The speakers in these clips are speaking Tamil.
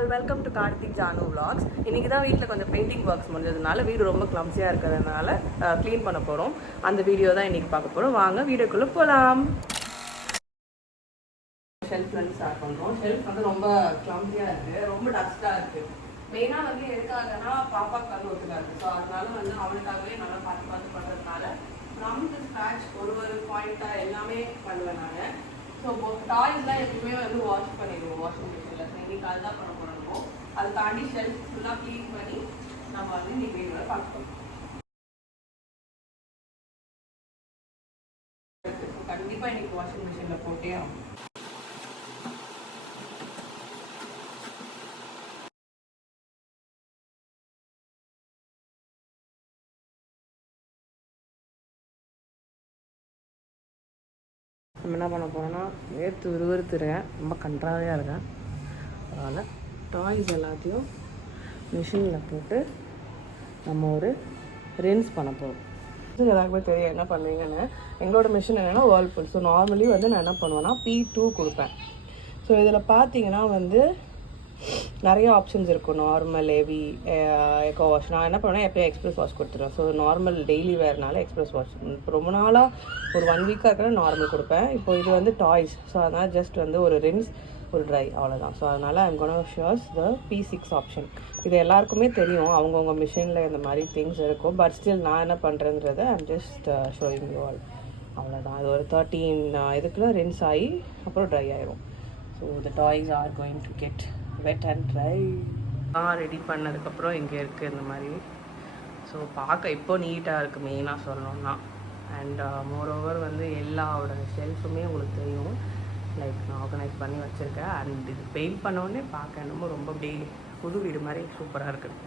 All, welcome to Karthik Janu vlogs. இன்றைக்கி தான் வீட்டில் கொஞ்சம் பெயிண்டிங் ஒர்க்ஸ் முடிஞ்சதுனால வீடு ரொம்ப கிளம்ஸியாக இருக்கிறதுனால க்ளீன் பண்ண போகிறோம். அந்த வீடியோ தான் இன்றைக்கி பார்க்க போகிறோம். வாங்க வீடியோக்குள்ளே போகலாம். ஷெல்ஃப்லேருந்து ஸ்டார்ட் பண்ணுறோம். ஷெல்ஃப் வந்து ரொம்ப கிளம்ஸியாக இருக்குது, ரொம்ப டஸ்ட்டாக இருக்குது. மெயினாக வந்து எதுக்காகனா பாப்பா கல் ஒட்டுக்காது. ஸோ அதனால வந்து அவனுக்காகவே நல்லா பார்த்து பண்ணுறதுனால நமக்கு ஸ்க்ராட்ச் ஒரு பாயிண்ட்டாக எல்லாமே பண்ணுவேன் நான். ஸோ டாய்ஸ்லாம் எப்பவுமே வந்து வாஷ் பண்ணிடுவோம் வாஷிங் மிஷினில். இன்னைக்கு அதுதான் பண்ண போகிறோம். அதை தாண்டி ஷெல்ஃப் ஃபுல்லாக க்ளீன் பண்ணி நம்ம வந்து இன்னைக்கு வீடியோவில் பார்க்கலாம். கண்டிப்பாக இன்னைக்கு வாஷிங் மிஷினில் போட்டே ஆகும். நம்ம என்ன பண்ண போகிறோன்னா வேர்த்து விறுவிறுத்துறேன், ரொம்ப கன்றாவையாக இருக்கேன். அதனால் டாய்ஸ் எல்லாத்தையும் மிஷினில் போட்டு நம்ம ஒரு ரின்ஸ் பண்ண போகிறோம். இது எல்லாருக்குமே தெரியும் என்ன பண்ணுவீங்கன்னு. எங்களோட மிஷின் என்னென்னா வேர்ல்பூல். ஸோ நார்மலி வந்து நான் என்ன பண்ணுவேன்னா P2 கொடுப்பேன். ஸோ இதில் பார்த்தீங்கன்னா வந்து நிறைய ஆப்ஷன்ஸ் இருக்கும். Normal, heavy, eco wash. நான் என்ன பண்ணுவேன், எப்போயும் எக்ஸ்ப்ரெஸ் வாஷ் கொடுத்துருவேன். ஸோ நார்மல் டெய்லி வேர்னால எக்ஸ்ப்ரெஸ் வாஷ். இப்போ ரொம்ப நாளாக ஒரு 1 வீக்காக இருக்கிற நார்மல் கொடுப்பேன். இப்போ இது வந்து டாய்ஸ். ஸோ அதனால் ஜஸ்ட் வந்து ஒரு ரின்ஸ், ஒரு ட்ரை, அவ்வளோதான். ஸோ அதனால் I'm gonna choose the P6 option. இது எல்லாருக்குமே தெரியும், அவங்கவுங்க மிஷினில் இந்த மாதிரி திங்ஸ் இருக்கும். பட் ஸ்டில் நான் என்ன பண்ணுறேன்றதை I'm just showing you all. அவ்வளோதான். அது ஒரு 13 இதுக்குள்ள ரின்ஸ் ஆகி அப்புறம் ட்ரை ஆயிரும். So the toys are going to get wet and try. Ready பண்ணதுக்கப்புறம் இங்கே இருக்குது இந்த மாதிரி. ஸோ பார்க்க இப்போ நீட்டாக இருக்குது மெயினாக சொல்லணுன்னா. அண்ட் மோரோவர் வந்து எல்லாவோட ஷெல்ஃபுமே உங்களுக்கு தெரியும், லைக் நான் ஆர்கனைஸ் பண்ணி வச்சுருக்கேன். அண்ட் இது பெயிண்ட் பண்ணோடனே பார்க்க என்னமோ ரொம்ப அப்படியே புது வீடு மாதிரி சூப்பராக இருக்குது.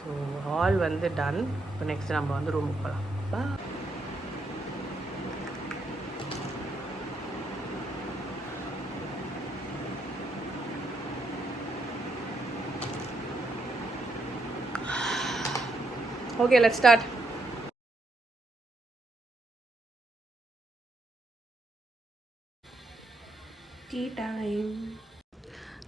ஸோ ஹால் வந்து டன். இப்போ நெக்ஸ்ட் நம்ம வந்து ரூமுக்கு போகலாம். Okay, let's start. Tea time.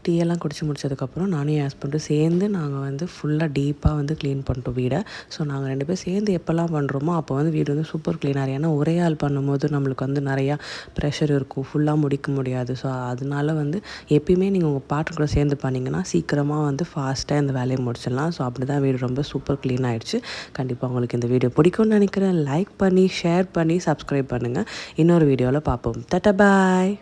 டீயெல்லாம் குடிச்சு முடிச்சதுக்கப்புறம் நானும் என் ஹஸ்பண்டும் சேர்ந்து நாங்கள் வந்து ஃபுல்லாக டீப்பாக வந்து க்ளீன் பண்ணிட்டோம் வீடை. ஸோ நாங்கள் 2 பேரும் சேர்ந்து எப்போல்லாம் பண்ணுறோமோ அப்போ வந்து வீடு வந்து சூப்பர் க்ளீனாக. ஏன்னா ஒரே ஆள் பண்ணும்போது நம்மளுக்கு வந்து நிறையா ப்ரெஷர் இருக்கும், ஃபுல்லாக முடிக்க முடியாது. ஸோ அதனால வந்து எப்பயுமே நீங்கள் உங்கள் பார்ட்னர் கூட சேர்ந்து பண்ணிங்கன்னா சீக்கிரமாக வந்து ஃபாஸ்ட்டாக இந்த வேலையை முடிச்சிடலாம். ஸோ அப்படி தான் வீடு ரொம்ப சூப்பர் க்ளீன் ஆகிடுச்சு. கண்டிப்பாக உங்களுக்கு இந்த வீடியோ பிடிக்கும்னு நினைக்கிறேன். லைக் பண்ணி, ஷேர் பண்ணி, சப்ஸ்கிரைப் பண்ணுங்கள். இன்னொரு வீடியோவில் பார்ப்போம். டாடா, பாய்.